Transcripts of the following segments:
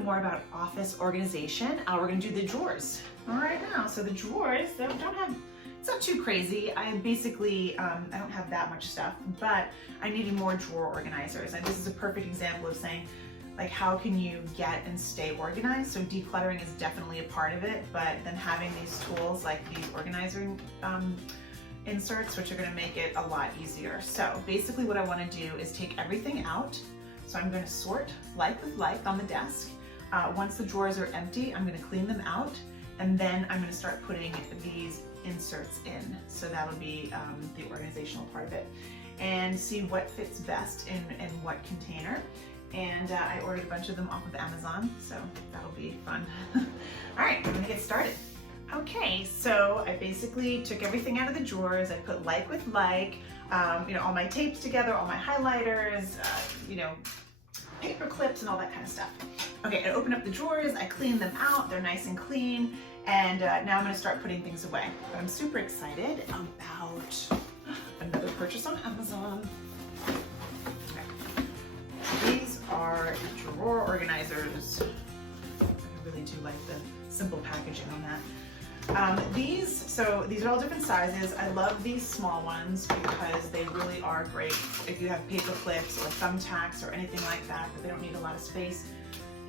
bit more about office organization. We're gonna do the drawers all right now. So the drawers, they don't have, it's not too crazy. I basically, I don't have that much stuff, but I needed more drawer organizers. And this is a perfect example of saying, like, how can you get and stay organized? So decluttering is definitely a part of it, but then having these tools like these organizer inserts, which are gonna make it a lot easier. So basically what I wanna do is take everything out. So I'm gonna sort like with like on the desk. Once the drawers are empty, I'm gonna clean them out, and then I'm gonna start putting these inserts in. So that'll be the organizational part of it. And see what fits best in what container. And I ordered a bunch of them off of Amazon, so that'll be fun. All right, I'm gonna get started. Okay, so I basically took everything out of the drawers. I put like with like, you know, all my tapes together, all my highlighters, you know, paper clips and all that kind of stuff. Okay, I opened up the drawers, I cleaned them out, they're nice and clean, and now I'm gonna start putting things away. But I'm super excited about another purchase on Amazon. These are drawer organizers. I really do like the simple packaging on that. These are all different sizes. I love these small ones because they really are great if you have paper clips or thumbtacks or anything like that, but they don't need a lot of space.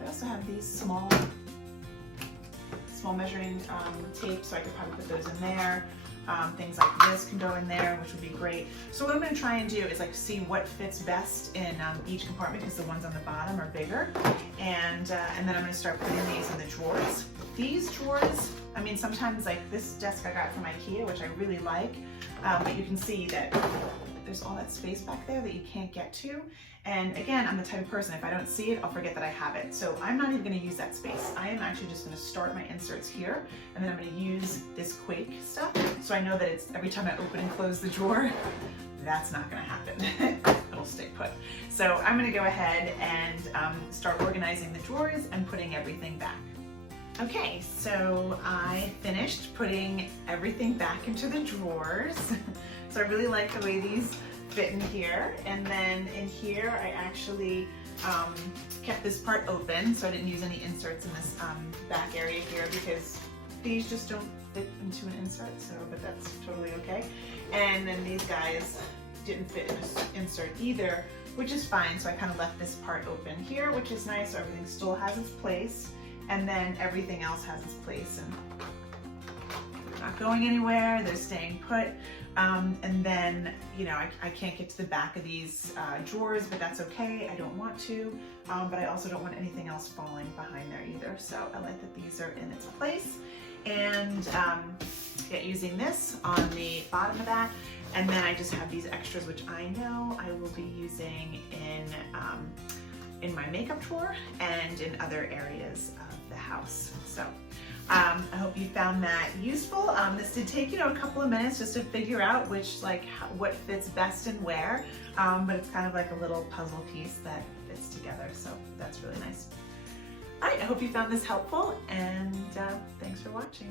I also have these small measuring tapes, so I could probably put those in there. Things like this can go in there, which would be great. So what I'm going to try and do is like see what fits best in each compartment, because the ones on the bottom are bigger, and then I'm going to start putting these in the drawers. These drawers, I mean, sometimes like this desk I got from IKEA, which I really like, but you can see that there's all that space back there that you can't get to. And again, I'm the type of person, if I don't see it, I'll forget that I have it. So I'm not even gonna use that space. I am actually just gonna start my inserts here, and then I'm gonna use this Quake stuff. So I know that it's every time I open and close the drawer, that's not gonna happen. It'll stay put. So I'm gonna go ahead and start organizing the drawers and putting everything back. Okay, so I finished putting everything back into the drawers. So I really like the way these fit in here. And then in here, I actually kept this part open, so I didn't use any inserts in this back area here because these just don't fit into an insert, so, but that's totally okay. And then these guys didn't fit in an insert either, which is fine. So I kind of left this part open here, which is nice. So everything still has its place. And then everything else has its place, and they're not going anywhere, they're staying put. And then, you know, I can't get to the back of these drawers, but that's okay, I don't want to. But I also don't want anything else falling behind there either. So I like that these are in its place. And using this on the bottom of that. And then I just have these extras, which I know I will be using in my makeup drawer and in other areas of the house. So I hope you found that useful. This did take, you know, a couple of minutes just to figure out what fits best and where, but it's kind of like a little puzzle piece that fits together. So that's really nice. All right, I hope you found this helpful, and thanks for watching.